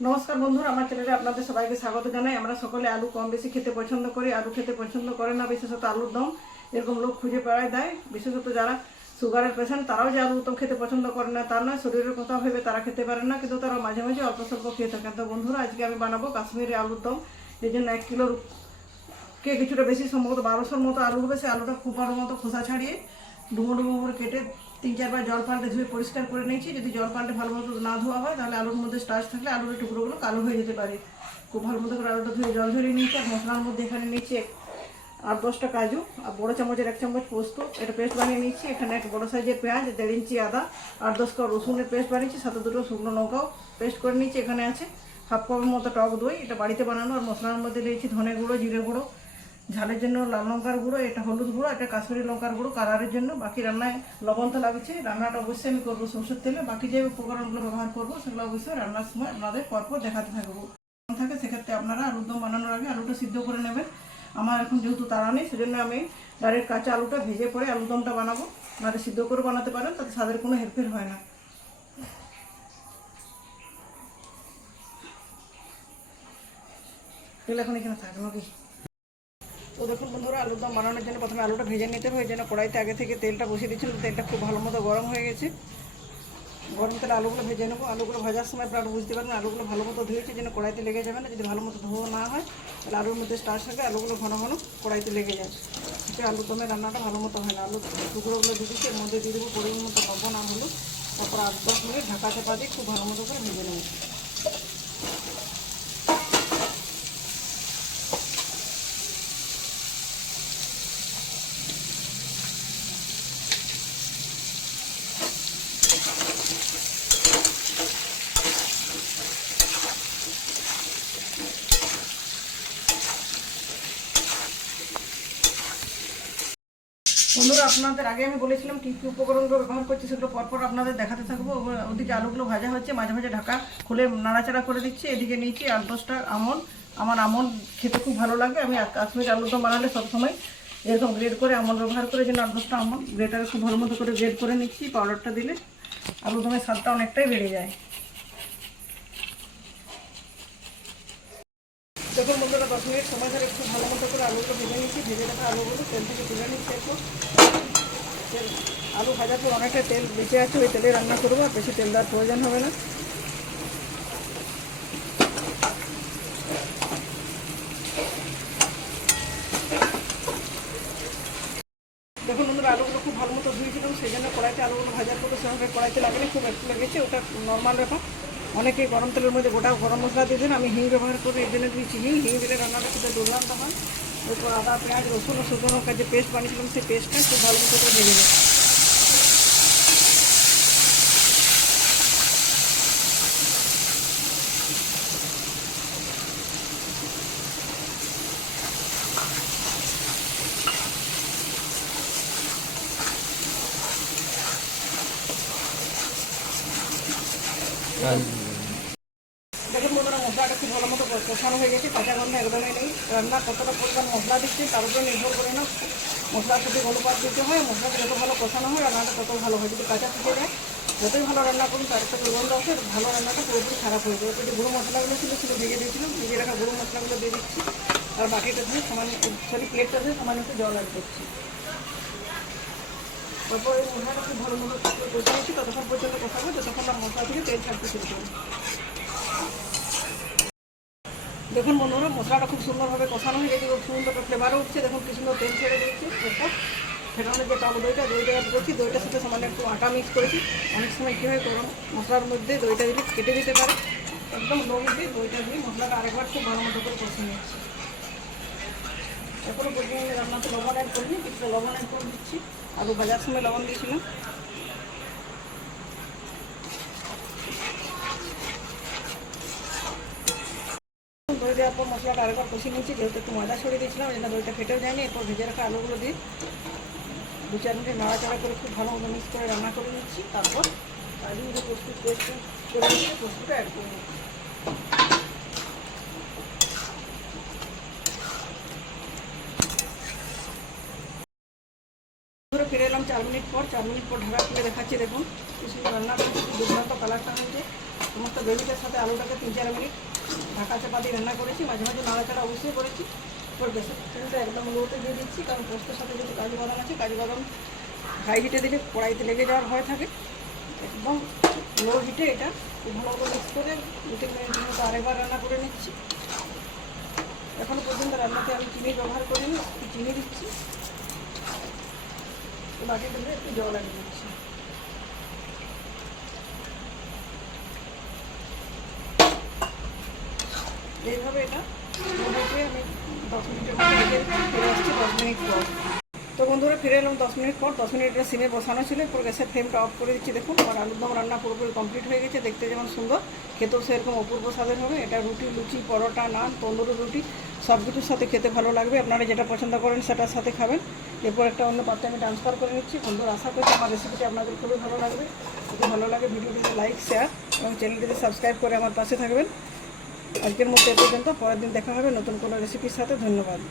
নমস্কার বন্ধুরা, আমার চ্যানেলে আপনাদের সবাইকে স্বাগত জানাই। আমরা সকলে আলু কম বেশি খেতে পছন্দ করি। আলু খেতে পছন্দ করে না বিশেষত আলুর দম এরকম লোক খুঁজে পাওয়া দেয়। বিশেষত যারা সুগারের পেশেন্ট তারাও যে আলুর দম খেতে পছন্দ করে না তার নয়, শরীরের কথা ভেবে তারা খেতে পারে না, কিন্তু তারা মাঝে মাঝে অল্প স্বল্প খেয়ে থাকেন। তো বন্ধুরা, আজকে আমি বানাবো কাশ্মীরি আলুর দম। এই জন্য 1 কিলোর কে কিছুটা বেশি, সম্ভবত 1200-র মতো আলু হবে। সে আলুটা খুব ভালো মতো খোসা ছাড়িয়ে ডুমো ডুমো করে কেটে 3-4 বার জল পাল্টে ধুয়ে পরিষ্কার করে নিয়েছি। যদি জল পাল্টে ভালো মতো না ধোয়া হয় তাহলে আলুর মধ্যে স্টার্চ থাকলে আলুর টুকরোগুলো কালো হয়ে যেতে পারে। খুব ভালো মতো করে আলুটা ধুয়ে জল ঝরিয়ে নিয়েছি। আর মশলার মধ্যে এখানে নিচ্ছি 8-10টা কাজু, আর বড়ো চামচের 1 চামচ পোস্ত, এটা পেস্ট বানিয়ে নিচ্ছি। এখানে এক বড়ো সাইজের পেঁয়াজ, 1.5 ইঞ্চি আদা, 8-10 কোয়া রসুনের পেস্ট বানিয়েছি, সাথে 2টো শুকনো লঙ্কাও পেস্ট করে নিচ্ছি। এখানে আছে 1/2 কাপের মতো টক দই, এটা বাড়িতে বানানো। আর মশলার মধ্যে দিয়েছি ধনে গুঁড়ো, জিরে গুঁড়ো, ঝালের জন্য লাল লঙ্কার গুঁড়ো, এটা হলুদ গুঁড়ো, এটা কাশ্মীরি লঙ্কার গুঁড়ো কালারের জন্য। বাকি রান্নায় লবণ তো লাগছে। রান্নাটা অবশ্যই আমি করবো সরষের তেলে। বাকি যে উপকরণগুলো ব্যবহার করবো সেগুলো অবশ্যই রান্নার সময় আপনাদের পরপর দেখাতে থাকবো থাকে। সেক্ষেত্রে আপনারা আলুর দম বানানোর আগে আলুটা সিদ্ধ করে নেবেন। আমার এখন যেহেতু তাড়া নেই, সেজন্য আমি ডাইরেক্ট কাঁচা আলুটা ভেজে পরে আলুর দমটা বানাবো। নাহলে সিদ্ধ করে বানাতে পারেন, তাতে স্বাদের কোনো হেরফের হয় না। তেল এখন এখানে থাকবে নাকি? তো দেখুন বন্ধুরা, আলুর দম বানানোর জন্য প্রথমে আলুটা ভেজে নিতে হবে। এই জন্য কড়াইতে আগে থেকে তেলটা বসিয়ে দিচ্ছিলাম। তেলটা খুব ভালো মতো গরম হয়ে গেছে। গরম তেলে আলুগুলো ভেজে নেবো। আলুগুলো ভাজার সময় আপনারা বুঝতে পারবেন আলুগুলো ভালো মতো ধুয়েছে, যেন কড়াইতে লেগে যাবে না। যদি ভালো মতো ধোয়া না হয় তাহলে আলুর মধ্যে স্টার্চ থাকে, আলুগুলো ঘন ঘন কড়াইতে লেগে যায়। সেটা আলুর দমের রান্নাটা ভালো মতো হয় না। আলুর টুকরোগুলো দিয়ে দিচ্ছি, এর মধ্যে দিয়ে দেবো পরিমাণ মতো লবণ আর হলুদ। তারপর 8-10 মিনিট ঢাকা চাপা দিয়ে খুব ভালো মতো করে ভেজে নেবো। বন্ধুরা, আপনাদের আগে আমি বলেছিলাম কী কী উপকরণগুলো ব্যবহার করছি, সেগুলো পরপর আপনাদের দেখাতে থাকবো। ওদিকে আলুগুলো ভাজা হচ্ছে, মাঝে মাঝে ঢাকা খুলে নাড়াচাড়া করে দিচ্ছি। এদিকে নিয়েছি 8-10টা আমন্ড। আমার আমন্ড খেতে খুব ভালো লাগে। আমি কাশ্মীরি আলুর দম বানালে সবসময় এরকম গ্রেড করে আমন্ড ব্যবহার করে, যেন 8-10টা আমন্ড গ্রেটারে খুব ভালো মতো করে গ্রেড করে নিচ্ছি। পাউডারটা দিলে আলুর দমের স্বাদটা অনেকটাই বেড়ে যায়। দেখুন বন্ধুরা, 10 মিনিট সময় ধরে খুব ভালো মতো করে আলুগুলো ভেজে নিচ্ছি। ভেজে রাখা আলুগুলো তেল থেকে তুলে নিচ্ছি। এখন আলু ভাজার পর অনেকটা তেল বেঁচে আছে, ওই তেলে রান্না করবো। আর বেশি তেল দেওয়ার প্রয়োজন হবে না। দেখুন বন্ধুরা, আলুগুলো খুব ভালো মতো ধুয়েছিলাম, সেই জন্য কড়াইতে আলুগুলো ভাজার পরে সেভাবে কড়াইতে লাগলে খুব একটু লেগেছে, ওটা নর্মাল ব্যাপার। অনেকে গরম তেলের মধ্যে গোটা গরম মশলা দিয়ে দেন, আমি হিং ব্যবহার করে এই জন্য দিয়েছি হিং দিলে রান্নাটা খেতে দুর্দান্ত হয়। এরপর আদা, পেঁয়াজ, রসুন ও শুকনো লঙ্কার যে পেস্ট বানিয়েছিলাম সেই পেস্টটা খুব ভালো মতো করে ভেজে নেব। দেখুন বন্ধুরা, মশলাটা খুব ভালো মতো কষানো হয়ে গেছে, কাঁচা গন্ধ একদমই নেই। রান্না কতটা পরিমাণ মশলা দিচ্ছি তার উপরে নির্ভর করে না মশলার প্রতি অনুপাত দিতে হয়। মশলাটা যত ভালো কষানো হয় রান্নাটা তত ভালো হয়। যদি কাঁচা থেকে যায়, যতই ভালো রান্না করুন তার একটা দুর্গন্ধ আসে, ভালো রান্নাটা পুরোপুরি খারাপ হয়ে যায়। যে গুঁড়ো মশলাগুলো ছিল সেগুলো ভেজে দিয়েছিলাম, ভেজে রাখা গুঁড়ো মশলাগুলো দিয়ে দিচ্ছি। আর বাকিটা দিয়ে প্লেটটা দিয়ে সামান্য একটু জল অ্যাড করছি। তারপর এই মশলাটা খুব ভালো মতো কষে নিচ্ছি। ততক্ষণ পর্যন্ত কষাবো যতক্ষণ না মশলা থেকে তেল ছাড়তে শুরু করবো। দেখুন বন্ধুরা, মশলাটা খুব সুন্দরভাবে কষানো হয়ে গেছে, খুব সুন্দর ফ্লেভারও উঠছে। দেখুন কি সুন্দর তেল ছেড়ে দিয়েছি। এটা ফেটানোর যে টক দইটা অ্যাড করছি, দইটার সাথে সামান্য একটু আটা মিক্স করেছি। অনেক সময় কী হয় গরম মশলার মধ্যে দইটা দিলে কেটে দিতে পারে। একদম লো হিটে দইটা দিয়ে মশলাটা আরেকবার খুব ভালো মতো করে কষে নিচ্ছি। এরপরে পর্যন্ত রান্নাতে লবণ অ্যাড করিনি, কিছুটা লবণ অ্যাড করে দিচ্ছি। আলু ভাজার সময় লবণ দিয়েছিলাম। দই দেওয়ার পর মশলাটা আরেকবার কষিয়ে নিচ্ছি। যেহেতু একটু ময়দা ছড়িয়ে দিয়েছিলাম, এই জন্য দইটা ফেটেও যায়নি। এরপর ভেজে রাখা আলুগুলো দিয়ে 2-4 মিনিট নাড়াচাড়া করে খুব ভালো মতো মিক্স করে রান্না করে নিচ্ছি। তারপর আলু যে প্রস্তুত পেস্ট করে নিচ্ছি, প্রস্তুতটা অ্যাড করে নিচ্ছি। ফিরে এলাম মিনিট পর 4 মিনিট পর ঢাকা খুলে দেখাচ্ছি। দেখুন কি সুন্দর রান্না করেছি, কি দুর্দান্ত কালারটা হয়েছে। সমস্ত গ্রেভিটার সাথে আলুটাকে 3-4 মিনিট ঢাকা চাপা দিয়ে রান্না করেছি। মাঝে মাঝে নাড়াচাড়া অবশ্যই করেছি। এবার গ্যাসের ফ্লেমটা একদম লোতে দিয়ে দিচ্ছি, কারণ পোস্তের সাথে যেহেতু কাজু বাদাম আছে, কাজু বাদাম হাই হিটে দিলে কড়াইতে লেগে যাওয়ার ভয় থাকে। একদম লো হিটে এটা খুব ভালো করে মিক্স করে 2-3 মিনিটের মতো আরেকবার রান্না করে নিচ্ছি। এখনও পর্যন্ত রান্নাতে আমি চিনি ব্যবহার করিনি, একটু চিনি দিচ্ছি, বাটিতে একটু জল লাগিয়ে দিচ্ছি। এইভাবে এটা আমি 10 মিনিটের মধ্যে রেখে ফিরে আসছি 10 মিনিট পর। তো বন্ধুরা ফিরে এলাম 10 মিনিট পর। 10 মিনিট এটা সিমে বসানো ছিল, এরপর গ্যাসের ফ্লেমটা অফ করে দিচ্ছি। দেখুন আমার আলুর দম রান্না পুরোপুরি কমপ্লিট হয়ে গেছে। দেখতে যেমন সুন্দর, খেতেও সেরকম অপূর্ব স্বাদের হবে। এটা রুটি, লুচি, পরোটা, নান, তন্দুরি রুটি সব কিছুর সাথে খেতে ভালো লাগবে। আপনারা যেটা পছন্দ করেন সেটার সাথে খাবেন। এরপর একটা অন্য পাত্রে আমি ট্রান্সফার করে নিচ্ছি। বন্ধুরা আশা করছি আমার রেসিপিটি আপনাদের খুবই ভালো লাগবে। যদি ভালো লাগে ভিডিওটিতে লাইক, শেয়ার এবং চ্যানেলটিতে সাবস্ক্রাইব করে আমার পাশে থাকবেন। আজকের মতো এ পর্যন্ত, পরের দিন দেখা হবে নতুন কোনো রেসিপির সাথে। ধন্যবাদ।